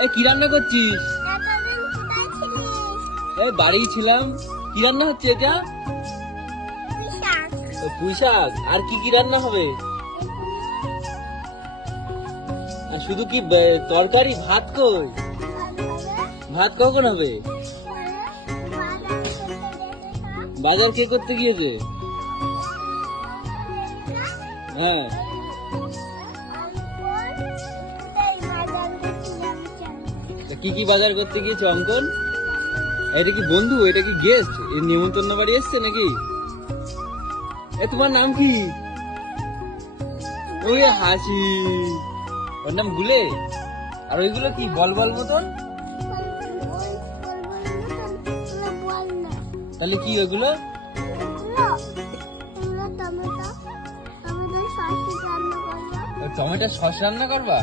এই কি রান্না করছিস? এতদিন কোথায় ছিলিস? এই বাড়ি ছিলাম। কি রান্না হচ্ছে এটা? তুই শাক। পুঁই শাক। আর কি কি রান্না হবে? আর শুধু কি তরকারি? ভাত কই? ভাত কখন হবে? বাজার কে করতে গিয়েছে? হ্যাঁ, তা কি কি বাজার করতে গিয়েছে অঙ্কন? এটা কি বন্ধু? এটা কি গেস্ট? এই নিমন্ত্রণ বাড়ি এসছে নাকি? এ তোমার নাম কি? ওই হাসি। ওর নাম গুলে। আর ওইগুলো কি বল বল মতন? তাহলে কি ওইগুলো? টমেটো সস রান্না করবা?